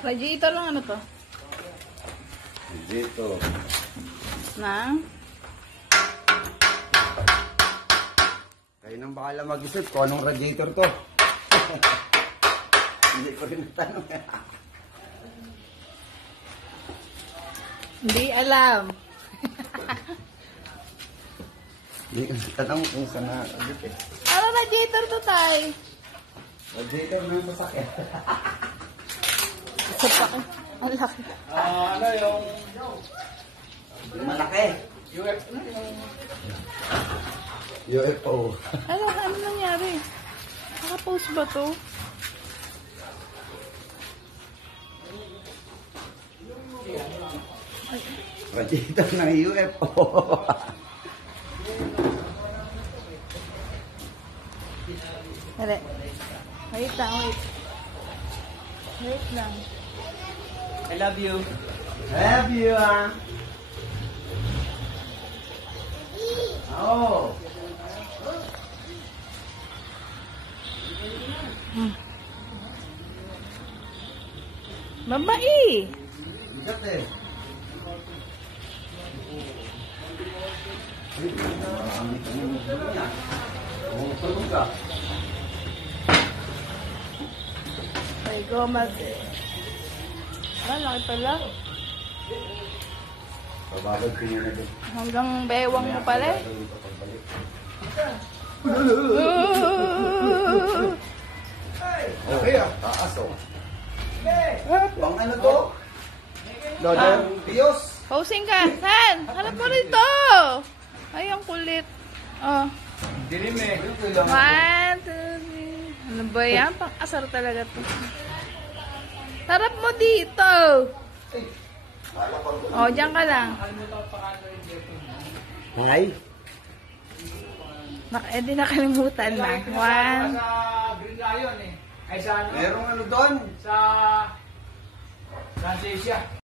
Radiator lang ano to? Dito. Na? Kayo nang bahala mag-isip kung anong radiator to. Hindi ko rin natanong. Hindi alam. Hindi ko natanong kung saan na-agit eh. Ano radiator to, tay? Radiator ng sasakyan. Isa pa. Ang laki. Ano yung Malaki. UFO. Ano nangyari? Naka-post ba to? Radiator ng UFO. Hindi. Wait lang, wait. Wait lang. I love you. Have you, Oh. Babae! Bigat eh. Marami kami magdala niya. Tulog ka. Ay, gomas eh. Ah, laki pala. Pababag ko yun na doon. Hanggang bewang mo pala eh. Okay ah, taas oh. Pang ano to? Lolo, Diyos. Posing ka. San? Hanap mo rito. Ay, ang kulit. Oh. Dilim eh. 1, 2, 3. Ano ba yan? Pang-asar talaga to. Harap mo dito. Oh, dyan ka lang. Hi. Di nakalimutan na. 1. Sa Green Lion eh. Ay sa ano? Merong ano doon? Sa Francia.